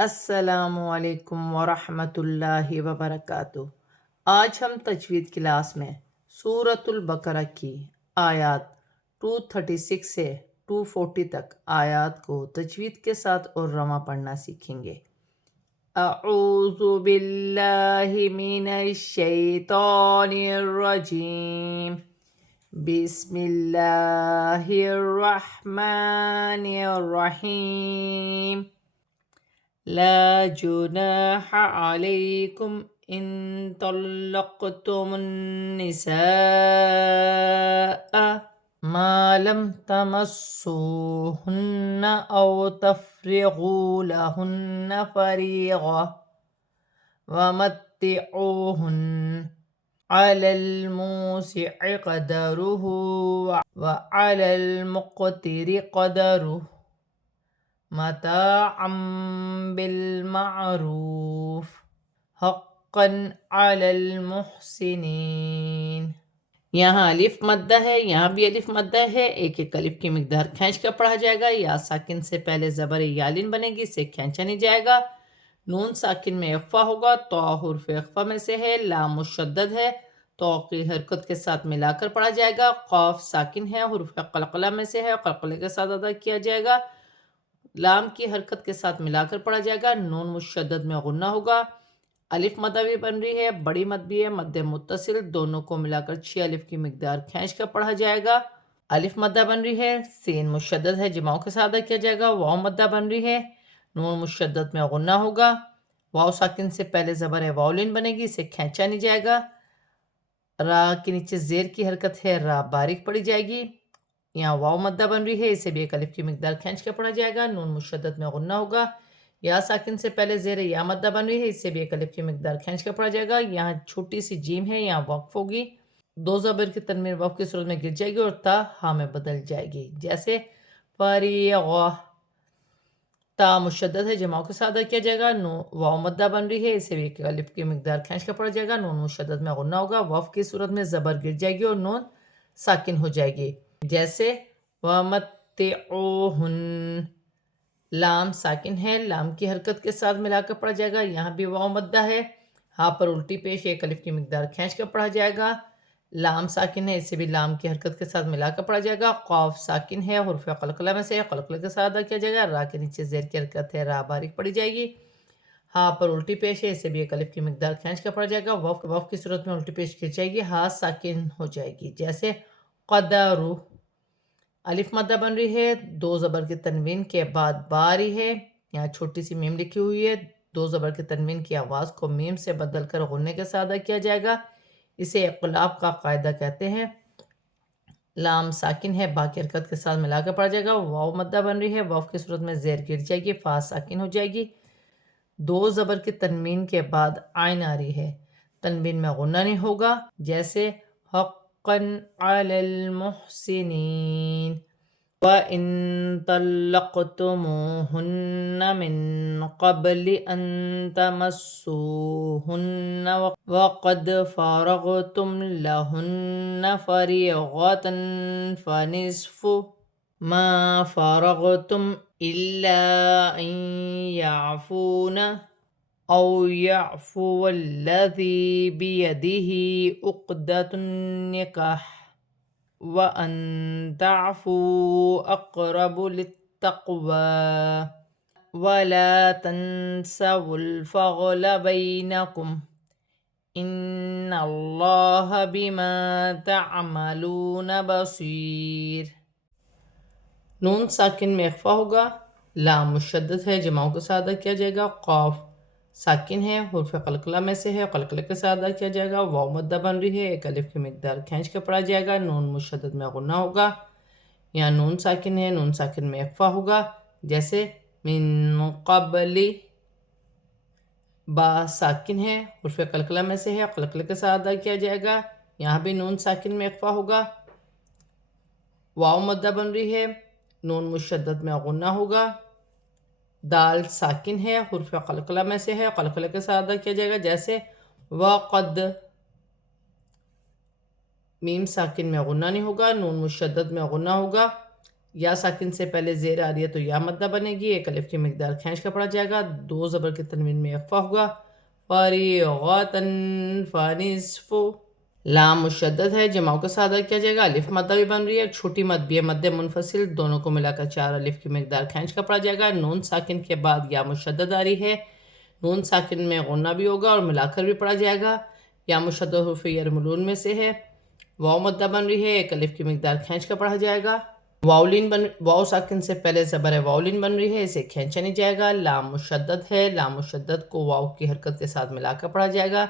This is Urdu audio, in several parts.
السلام علیکم ورحمۃ اللہ وبرکاتہ۔ آج ہم تجوید کلاس میں سورۃ البقرہ کی آیات 236 سے 240 تک آیات کو تجوید کے ساتھ اور رواں پڑھنا سیکھیں گے۔ اعوذ باللہ من الشیطان الرجیم، بسم اللہ الرحمن الرحیم۔ لا جناح عليكم إن طلقتم النساء ما لم تمسوهن أو تفرغوا لهن فريضة ومتعوهن على الموسع قدره وعلى المقتر قدره متاعا بالمعروف حقا علی المحسنین۔ یہاں الف مدہ ہے، یہاں بھی الف مدہ ہے۔ ایک ایک الف کی مقدار کھینچ کر پڑھا جائے گا۔ یا ساکن سے پہلے زبر یالین بنے گی، اسے کھینچا نہیں جائے گا۔ نون ساکن میں اخفا ہوگا، تو حرف اخفا میں سے ہے۔ لام مشدد ہے، تو کی حرکت کے ساتھ ملا کر پڑھا جائے گا۔ قاف ساکن ہے، حرف قلقلہ میں سے ہے، قلقلے کے ساتھ ادا کیا جائے گا۔ لام کی حرکت کے ساتھ ملا کر پڑھا جائے گا۔ نون مشدد میں غنہ ہوگا۔ الف مدہ بھی بن رہی ہے، بڑی مد بھی ہے، مد متصل، دونوں کو ملا کر 6 الف کی مقدار کھینچ کر پڑھا جائے گا۔ الف مدہ بن رہی ہے، سین مشدد ہے، جماؤں کے ساتھ ادا کیا جائے گا۔ واو مدہ بن رہی ہے، نون مشدد میں غنہ ہوگا۔ واو ساکن سے پہلے زبر ہے، واولین بنے گی، اسے کھینچا نہیں جائے گا۔ را کے نیچے زیر کی حرکت ہے، را باریک پڑی جائے گی۔ یہاں واو مدہ بن رہی ہے، اسے بھی ایک الف کی مقدار کھینچ کے پڑھا جائے گا۔ نون مشدد میں غنہ ہوگا۔ یا ساکن سے پہلے زیر یا مدہ بن رہی ہے، اسے بھی ایک الف کی مقدار کھینچ کے پڑھا جائے گا۔ یہاں چھوٹی سی جیم ہے، یہاں وقف ہوگی، دو زبر کی تنوین وقف کی صورت میں گر جائے گی اور تا ہا میں بدل جائے گی، جیسے فریغہ۔ تا مشدد ہے، جماؤں کے ساتھ ادا کیا جائے گا۔ واو مدہ بن رہی ہے، اسے بھی ایک الف کی مقدار کھینچ کے پڑھا جائے گا۔ نون مشدد میں غنہ ہوگا، وقف کی صورت میں زبر گر جائے گی اور نون ساکن ہو جائے گی، جیسے وَمَتِّعُوهُنَّ۔ لام ساکن ہے، لام کی حرکت کے ساتھ ملا کر پڑھا جائے گا۔ یہاں بھی واو مدہ ہے، ہاں پر الٹی پیش ایک الف کی مقدار کھینچ کر پڑھا جائے گا۔ لام ساکن ہے، اسے بھی لام کی حرکت کے ساتھ ملا کر پڑھا جائے گا۔ قاف ساکن ہے، حرف قلقلہ میں سے ہے، قلقلہ کے ساتھ ادا کیا جائے گا۔ را کے نیچے زیر کی حرکت ہے، را باریک پڑی جائے گی۔ ہاں پر الٹی پیش ہے، اسے بھی ایک الف کی مقدار کھینچ کر پڑھا جائے گا۔ وقف کی صورت میں الٹی پیش گر جائے گی، ہاں ساکن ہو جائے گی، جیسے قدرو۔ الف مدہ بن رہی ہے، دو زبر کی تنوین کے بعد با رہی ہے، یہاں چھوٹی سی میم لکھی ہوئی ہے، دو زبر کی تنوین کی آواز کو میم سے بدل کر غنے کے ساتھ ادا کیا جائے گا، اسے اقلاب کا قاعدہ کہتے ہیں۔ لام ساکن ہے، با کی حرکت کے ساتھ ملا کر پڑھا جائے گا۔ واو مدہ بن رہی ہے، واو کی صورت میں زیر گر جائے گی، فا ساکن ہو جائے گی، دو زبر کی تنوین کے بعد عین آ رہی ہے، تنوین میں غنہ نہیں ہوگا، جیسے حقا علی المحسنین۔ وَإِن طَلَّقْتُمُوهُنَّ مِن قَبْلِ أَن تَمَسُّوهُنَّ وَقَدْ فَرَضْتُمْ لَهُنَّ فَرِيضَةً فَنِصْفُ مَا فَرَضْتُمْ إِلَّا أَن يَعْفُونَ أَوْ يَعْفُوَ الَّذِي بِيَدِهِ عُقْدَةُ النِّكَاحِ وَأَن تَعْفُوا أَقْرَبُ لِلتَّقْوَىٰ وَلَا تَنسَوُا الْفَضْلَ بَيْنَكُمْ إِنَّ اللَّهَ بِمَا تَعْمَلُونَ بَصِيرٌ۔ نون ساکن میں اخفا ہوگا، لام مشدد ہے، جماؤں کے ساتھ ادا کیا جائے گا۔ قاف ساکن ہے، حرف قلقلہ میں سے ہے، قلقلے کے ساتھ ادا کیا جائے گا۔ واو مدہ بن رہی ہے، ایک الف کی مقدار کھینچ کے پڑھا جائے گا۔ نون مشدد میں غنہ ہوگا، یہاں نون ساکن ہے، نون ساکن میں اخفا ہوگا، جیسے من قبل۔ با ساکن ہے، حرف قلقلہ میں سے ہے، قلقلے کے ساتھ ادا کیا جائے گا، یہاں بھی نون ساکن میں اخفا ہوگا۔ واو مدہ بن رہی ہے، نون مشدد میں غنہ ہوگا۔ دال ساکن ہے، حرف قلقلہ میں سے ہے، قلقلے کے ساتھ ادا کیا جائے گا، جیسے وَقَدْ۔ میم ساکن میں غنہ نہیں ہوگا، نون مشدد میں غنہ ہوگا۔ یا ساکن سے پہلے زیر آ رہی ہے تو یا مدہ بنے گی، ایک الف کی مقدار کھینچ کا پڑھا جائے گا، دو زبر کے تنوین میں اخفا ہوگا، فریغتن فنصف۔ لام مشدد ہے، جمعوں کے ساتھ ادا کیا جائے گا، الف مدہ بھی بن رہی ہے، چھوٹی مد بھی ہے، مد منفصل، دونوں کو ملا کر 4 الف کی مقدار کھینچ کا پڑھا جائے گا۔ نون ساکن کے بعد یا مشدد آ رہی ہے، نون ساکن میں غنہ بھی ہوگا اور ملا کر بھی پڑھا جائے گا، یا مشدد حروف یرملون میں سے ہے۔ واو مدہ بن رہی ہے، ایک الف کی مقدار کھینچ کا پڑھا جائے گا۔ واو ساکن سے پہلے زبر واولین بن رہی ہے، اسے کھینچا نہیں جائے گا۔ لام مشدد ہے، لام مشدد کو واو کی حرکت کے ساتھ ملا کر پڑھا جائے گا،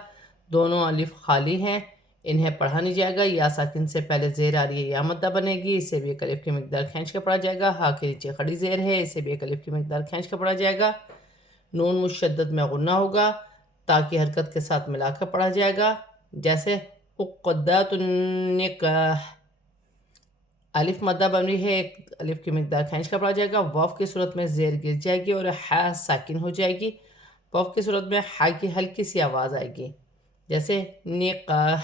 دونوں الف خالی ہیں، انہیں پڑھا نہیں جائے گا۔ یا ساکن سے پہلے زیر آ رہی ہے، یا مدہ بنے گی، اسے بھی ایک الف کی مقدار کھینچ کر پڑھا جائے گا۔ ہا کے نیچے کھڑی زیر ہے، اسے بھی ایک الف کی مقدار کھینچ کر پڑھا جائے گا۔ نون مشدد میں غنہ ہوگا، تا کی حرکت کے ساتھ ملا کر پڑھا جائے گا، جیسے عقدۃ النکاح۔ الف مدہ بن رہی ہے، ایک الف کی مقدار کھینچ کر پڑھا جائے گا، واو کی صورت میں زیر گر جائے گی اور ہا ساکن ہو جائے گی، واو کی صورت میں ہا کی ہلکی سی آواز آئے گی، جیسے نکاح۔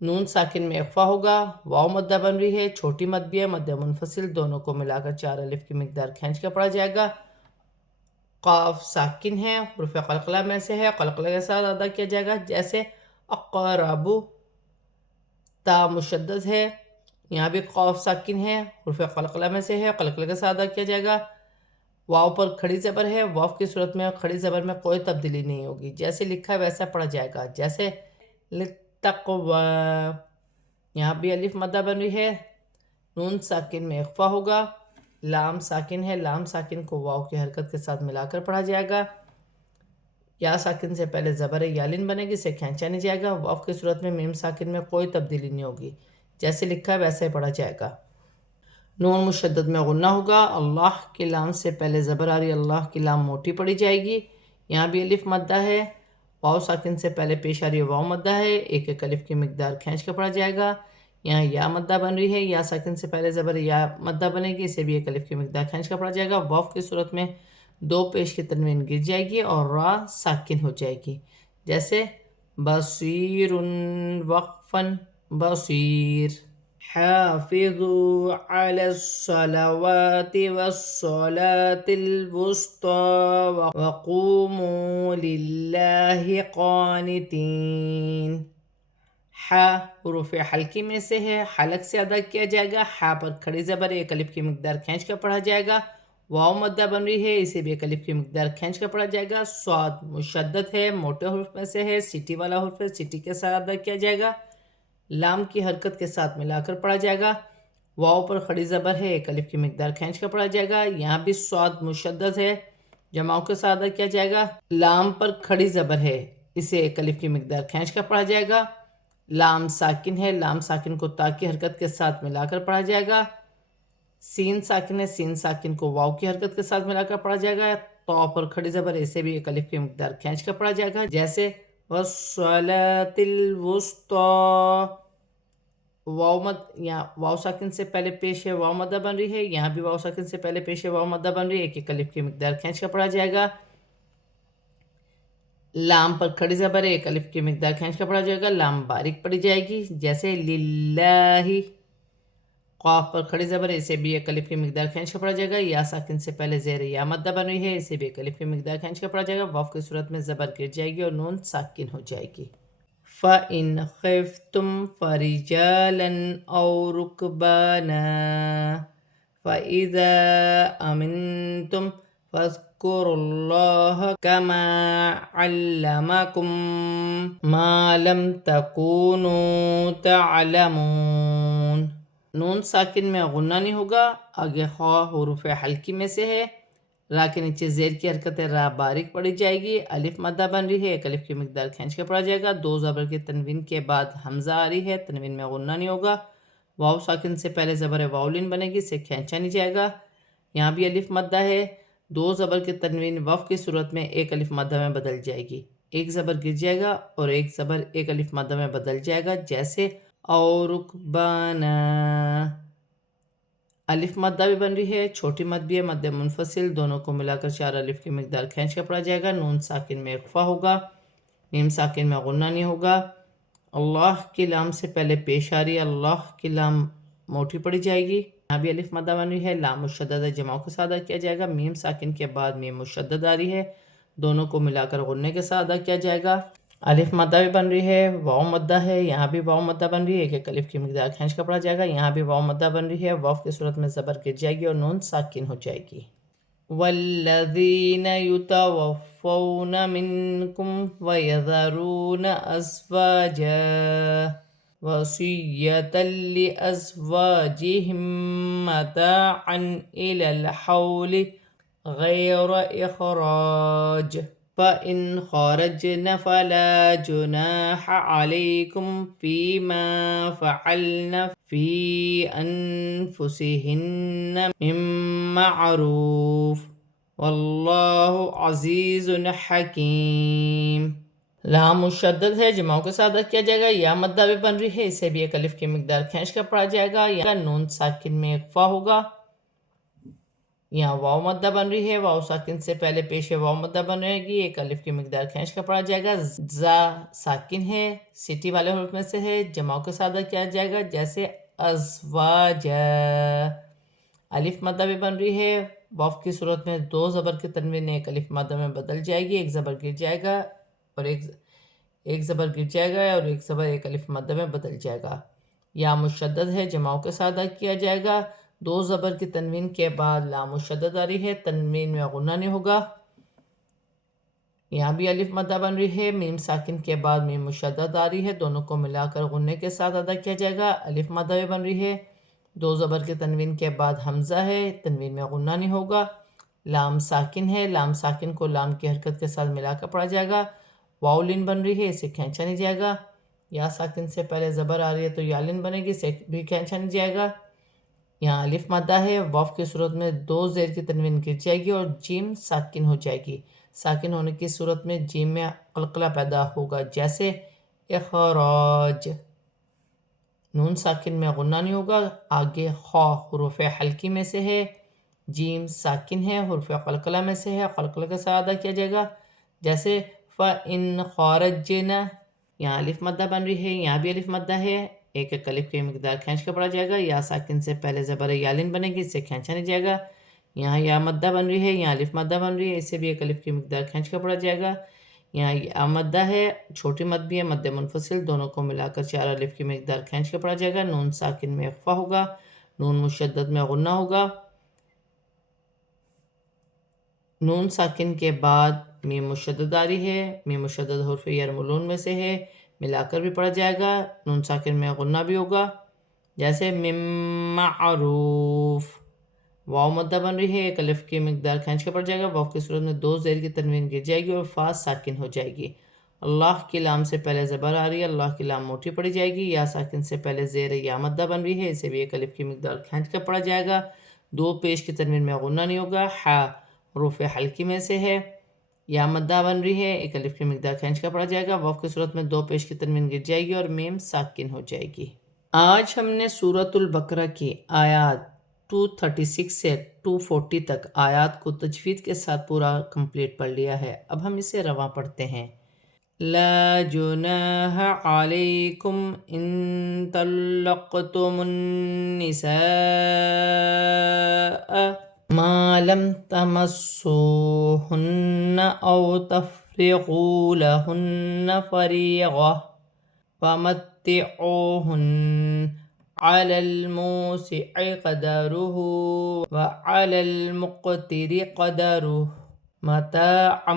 نون ساکن میں اخفا ہوگا، واو مدہ بن رہی ہے، چھوٹی مد بھی ہے، مد منفصل، دونوں کو ملا کر 4 الف کی مقدار کھینچ کر پڑھا جائے گا۔ قاف ساکن ہے، حروف قلقلہ میں سے ہے، قلقلہ کے ساتھ ادا کیا جائے گا، جیسے اقرب۔ تا مشدد ہے، یہاں بھی قاف ساکن ہے، حروف قلقلہ میں سے ہے، قلقلہ کے ساتھ ادا کیا جائے گا۔ واو پر کھڑی زبر ہے، واو کی صورت میں کھڑی زبر میں کوئی تبدیلی نہیں ہوگی، جیسے لکھا ہے ویسا پڑھا جائے گا، جیسے للتقوی۔ یہاں بھی الف مدہ بن رہی ہے، نون ساکن میں اخفا ہوگا، لام ساکن ہے، لام ساکن کو واو کی حرکت کے ساتھ ملا کر پڑھا جائے گا۔ یا ساکن سے پہلے زبر یالین بنے گی، اسے کھینچا نہیں جائے گا، واو کی صورت میں میم ساکن میں کوئی تبدیلی نہیں ہوگی، جیسے لکھا ہے ویسے پڑھا جائے گا۔ نون مشدد میں غنہ ہوگا، اللہ کی لام سے پہلے زبر آ رہی ہے، اللہ کی لام موٹی پڑھی جائے گی، یہاں بھی الف مدہ ہے، واو ساکن سے پہلے پیش آ رہی ہے، واو مدہ ہے، ایک ایک الف کی مقدار کھینچ کر پڑھا جائے گا۔ یہاں یا مدہ بن رہی ہے، یا ساکن سے پہلے زبر یا مدہ بنے گی، اسے بھی ایک الف کی مقدار کھینچ کر پڑھا جائے گا، واو کی صورت میں دو پیش کی تنوین گر جائے گی اور را ساکن ہو جائے گی، جیسے بصیر وقفاً بصیر۔ حافظوا علی الصلوات والصلاة الوسطى وقوموا للہ قانتین۔ ہا حروف حلقی میں سے ہے، حلق سے ادا کیا جائے گا، ہا پر کھڑی زبر ایک الف کی مقدار کھینچ کر پڑھا جائے گا، واو مدہ بن رہی ہے، اسے بھی ایک الف کی مقدار کھینچ کر پڑھا جائے گا۔ صاد مشدد ہے، موٹے حروف میں سے ہے، سیٹی والا حرف ہے، سیٹی کے ساتھ ادا کیا جائے گا، لام کی حرکت کے ساتھ ملا کر پڑھا جائے گا، واو پر کھڑی زبر ہے، ایک الف کی مقدار کھینچ کر پڑھا جائے گا، یہاں بھی صاد مشدد ہے، جماؤں کے ساتھ ادا کیا جائے گا، لام پر کھڑی زبر ہے، اسے ایک الف کی مقدار کھینچ کر پڑھا جائے گا۔ لام ساکن ہے، لام ساکن کو تا کی حرکت کے ساتھ ملا کر پڑھا جائے گا۔ سین ساکن ہے، سین ساکن کو واو کی حرکت کے ساتھ ملا کر پڑھا جائے گا، تو پر کھڑی زبر اسے بھی ایک الف کی مقدار کھینچ کر پڑھا جائے گا، جیسے والصلاة الوسطى۔ واو ساکن سے پہلے پیش ہے، واو مدہ بن رہی ہے، یہاں بھی واو ساکن سے پہلے پیش ہے، واو مدہ بن رہی ہے، ایک ایک الف کی مقدار کھینچ کر پڑھا جائے گا۔ لام پر کھڑی زبر ہے، ایک الف کی مقدار کھینچ کر پڑھا جائے گا، لام باریک پڑھی جائے گی، جیسے للہ۔ قاف پر کھڑی زبر ہے، اسے بھی ایک الف کی مقدار کھینچ کر پڑھا جائے گا، یا ساکن سے پہلے زیر یا مدہ بن رہی ہے، اسے بھی ایک الف کی مقدار کھینچ کر پڑھا جائے گا، واو کی صورت میں زبر گر جائے گی اور نون ساکن ہو جائے گی۔ فَإِنْ خِفْتُمْ فَرِجَالًا أَوْ رُكْبَانًا فَإِذَا أَمِنْتُمْ فَاذْكُرُوا اللَّهَ كَمَا عَلَّمَكُمْ مَا لَمْ تَكُونُوا تَعْلَمُونَ۔ نون ساکن میں غنہ نہیں ہوگا، آگے خواہ حروف حلقی میں سے ہے، را کے نیچے زیر کی حرکت ہے، را باریک پڑھی جائے گی، الف مدہ بن رہی ہے، ایک الف کی مقدار کھینچ کے پڑھا جائے گا، دو زبر کی تنوین کے بعد حمزہ آ رہی ہے، تنوین میں غنہ نہیں ہوگا، واو ساکن سے پہلے زبر واولین بنے گی، اسے کھینچا نہیں جائے گا، یہاں بھی الف مدہ ہے، دو زبر کی تنوین وف کی صورت میں ایک الف مدہ میں بدل جائے گی، ایک زبر گر جائے گا اور ایک زبر ایک الف مدہ میں بدل جائے گا، جیسے او رکبانا۔ الف مدہ بھی بن رہی ہے، چھوٹی مد بھی ہے، مد منفصل، دونوں کو ملا کر 4 الف کی مقدار کھینچ کر پڑھا جائے گا، نون ساکن میں اخفا ہوگا، میم ساکن میں غنہ نہیں ہوگا، اللہ کی لام سے پہلے پیش آ رہی ہے، اللہ کی لام موٹی پڑی جائے گی۔ یہاں بھی الف مدہ بن رہی ہے، لام مشدد ہے، جمع کے ساتھ ادا کیا جائے گا، میم ساکن کے بعد میم مشدد آ رہی ہے، دونوں کو ملا کر غنّے کے ساتھ ادا کیا جائے گا۔ الف مدہ بھی بن رہی ہے، واو مدہ ہے، یہاں بھی واو مدہ بن رہی ہے، ایک ایک الف کی مقدار کھینچ کر پڑھا جائے گا، یہاں بھی واو مدہ بن رہی ہے، واو کی صورت میں زبر گر جائے گی اور نون ساکن ہو جائے گی۔ والذین یتوفون منکم ویذرون ازواجا وصیۃ لازواجہم متاعا الی الحول غیر اخراج فإن خرجن فلا جناح عليكم فيما فعلن في أنفسهن من معروف والله عزيز حكيم۔ لام مشدد ہے، جمعوں کے ساتھ ادا کیا جائے گا، یا مدہ بھی بن رہی ہے، اسے بھی ایک الف کی مقدار کھینچ کر پڑھا جائے گا، یا نون ساکن میں اخفا ہوگا۔ یہاں واو مدہ بن رہی ہے، واو ساکن سے پہلے پیش واو مدہ بن رہے گی، ایک الف کی مقدار کھینچ کر پڑھا جائے گا۔ زا ساکن ہے، سٹی والے حروف میں سے ہے، جمع کے ساتھ کیا جائے گا، جیسے ازواج۔ الف مدہ بھی بن رہی ہے، واو کی صورت میں دو زبر کی تنوین ایک الف مدہ میں بدل جائے گی، ایک زبر گر جائے گا اور ایک زبر گر جائے گا اور ایک زبر ایک الف مدہ میں بدل جائے گا۔ یا مشدد ہے، جمعوں کے ساتھ کیا جائے گا، دو زبر کی تنوین کے بعد لام مشدد آ رہی ہے، تنوین میں غنہ نہیں ہوگا۔ یہاں بھی الف مدہ بن رہی ہے، میم ساکن کے بعد میم مشدد آ رہی ہے، دونوں کو ملا کر غنّے کے ساتھ ادا کیا جائے گا۔ الف مدہ بھی بن رہی ہے، دو زبر کی تنوین کے بعد حمزہ ہے، تنوین میں غنہ نہیں ہوگا۔ لام ساکن ہے، لام ساکن کو لام کی حرکت کے ساتھ ملا کر پڑھا جائے گا۔ واو لین بن رہی ہے، اسے کھینچا نہیں جائے گا، یا ساکن سے پہلے زبر آ رہی ہے تو یا لین بنے گی، اسے بھی کھینچا نہیں جائے گا۔ یہاں الف مدہ ہے، واو کی صورت میں دو زیر کی تنوین گر جائے گی اور جیم ساکن ہو جائے گی، ساکن ہونے کی صورت میں جیم میں قلقلہ پیدا ہوگا، جیسے اخراج۔ نون ساکن میں غنہ نہیں ہوگا، آگے خا حروف حلقی میں سے ہے، جیم ساکن ہے، حروف قلقلہ میں سے ہے، قلقلہ کے ساتھ ادا کیا جائے گا، جیسے فَإِنْ خَرَجْنَ۔ یہاں الف مدہ بن رہی ہے، یہاں بھی الف مدہ ہے، ایک ایک الف کی مقدار کھینچ کر پڑھا جائے گا، یا ساکن سے پہلے زبر یالین بنے گی، اسے کھینچا نہیں جائے گا۔ یہاں یا مدہ بن رہی ہے، یہاں الف مدہ بن رہی ہے، اسے بھی ایک الف کی مقدار کھینچ کر پڑھا جائے گا۔ یہاں یا مدہ ہے، چھوٹی مد بھی ہے، مد منفصل، دونوں کو ملا کر چار الف کی مقدار کھینچ کر پڑھا جائے گا، نون ساکن میں اخفا ہوگا، نون مشدد میں غنہ ہوگا۔ نون ساکن کے بعد میم مشدد آ رہی ہے، میم مشدد حرف یرملون میں سے ہے، ملا کر بھی پڑھا جائے گا، نون ساکن میں غنہ بھی ہوگا، جیسے مم معروف۔ واو مدہ بن رہی ہے، ایک الف کی مقدار کھینچ کے پڑ جائے گا، واو کی صورت میں دو زیر کی تنوین گر جائے گی اور فا ساکن ہو جائے گی۔ اللہ کی لام سے پہلے زبر آ رہی ہے، اللہ کی لام موٹی پڑی جائے گی، یا ساکن سے پہلے زیر یا مدہ بن رہی ہے، اسے بھی ایک الف کی مقدار کھینچ کر پڑھا جائے گا، دو پیش کی تنوین میں غنہ نہیں ہوگا، حا حروف حلقی میں سے ہے، یا مدہ بن رہی ہے، ایک الف کی مقدار کھینچ کر پڑھا جائے گا، واو کی صورت میں دو پیش کی تنوین گر جائے گی اور میم ساکن ہو جائے گی۔ آج ہم نے سورۃ البقرہ کی آیات 236 سے 240 تک آیات کو تجوید کے ساتھ پورا کمپلیٹ پڑھ لیا ہے، اب ہم اسے رواں پڑھتے ہیں۔ لا جناح علیکم ان طلقتم النساء ما لم تمسوهن او تفرقوا لهن فریضہ فمتعوهن على الموسع قدره وعلى المقتر قدره متاعا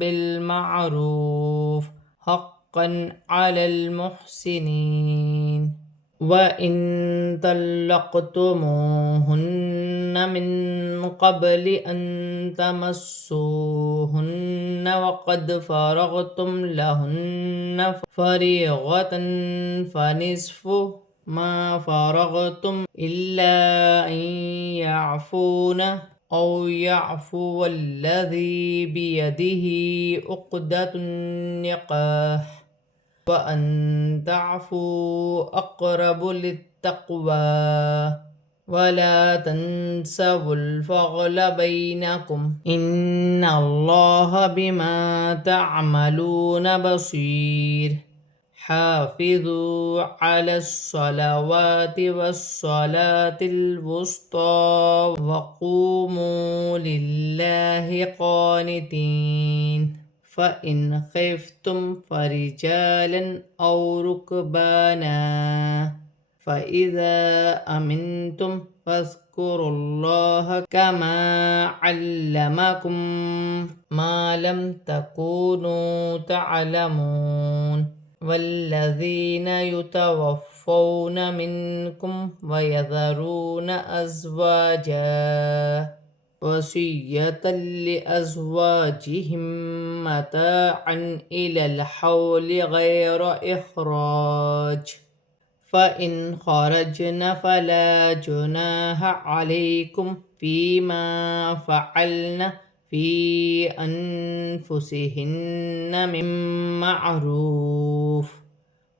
بالمعروف حقا على المحسنين وإن طلقتموهن من قبل أن تمسوهن وقد فرغتم لهن فريضة فنصف ما فرغتم إلا أن يعفون أو يعفو الذي بيده عقدة النكاح وأن تعفوا أقرب للتقوى ولا تنسوا الفضل بينكم إن الله بما تعملون بصير حافظوا على الصلوات والصلاة الوسطى وقوموا لله قانتين فإن خفتم فرجالا أو ركبانا فإذا أمنتم فاذكروا الله كما علمكم ما لم تكونوا تعلمون والذين يتوفون منكم ويذرون أزواجا وصية لأزواجهم متاعا إلى الحول غير إخراج فإن خرجن فلا جناح عليكم فيما فعلن في أنفسهن من معروف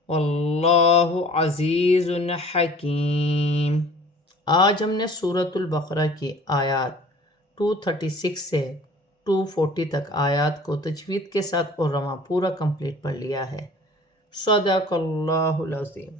واللہ عزیز حکیم۔ آج ہم نے سورۃ البقرہ کی آیات 236 سے 240 تک آیات کو تجوید کے ساتھ اور رواں پورا کمپلیٹ پڑھ لیا ہے۔ صدق اللہ العظیم۔